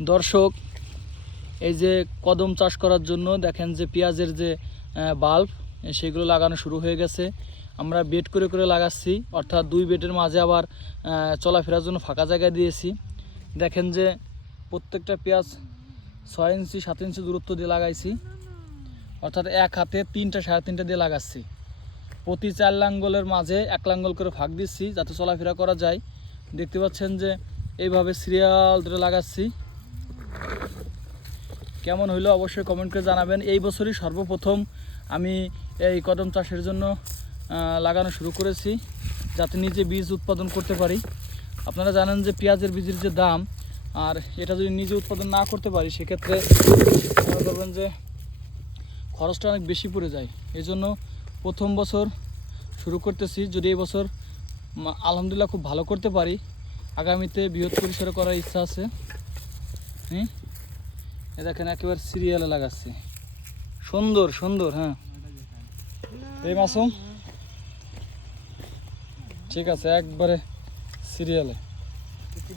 দর্শক, এই যে কদম চাষ করার জন্য দেখেন যে পেঁয়াজের যে বাল্ব সেগুলো লাগানো শুরু হয়ে গেছে। আমরা বেড করে করে লাগাচ্ছি, অর্থাৎ দুই বেডের মাঝে আবার চলাফেরার জন্য ফাঁকা জায়গা দিয়েছি। দেখেন যে প্রত্যেকটা পেঁয়াজ ছয় ইঞ্চি, সাত ইঞ্চি দূরত্ব দিয়ে লাগাইছি। অর্থাৎ এক হাতে তিনটা, সাড়ে তিনটা দিয়ে লাগাচ্ছি। প্রতি চার লাঙ্গলের মাঝে এক লাঙ্গল করে ফাঁক দিচ্ছি, যাতে চলাফেরা করা যায়। দেখতে পাচ্ছেন যে, এইভাবে সিরিয়াল ধরে লাগাচ্ছি। কেমন হইল অবশ্যই কমেন্ট করে জানাবেন। এই বছরই সর্বপ্রথম আমি এই কদম চাষের জন্য লাগানো শুরু করেছি, যাতে নিজে বীজ উৎপাদন করতে পারি। আপনারা জানেন যে পেঁয়াজের বীজের যে দাম, আর এটা যদি নিজে উৎপাদন না করতে পারি, সেক্ষেত্রে মনে যে খরচটা অনেক বেশি পড়ে যায়। এই জন্য প্রথম বছর শুরু করতেছি, যদি এই বছর আলহামদুলিল্লাহ খুব ভালো করতে পারি। আগামীতে বৃহৎ পরিসরে করার ইচ্ছা আছে। হুম? দেখেন একেবারে সিরিয়ালে লাগাচ্ছি। সুন্দর সুন্দর হ্যাঁ। এই মাসুম? ঠিক আছে একবারে সিরিয়ালে।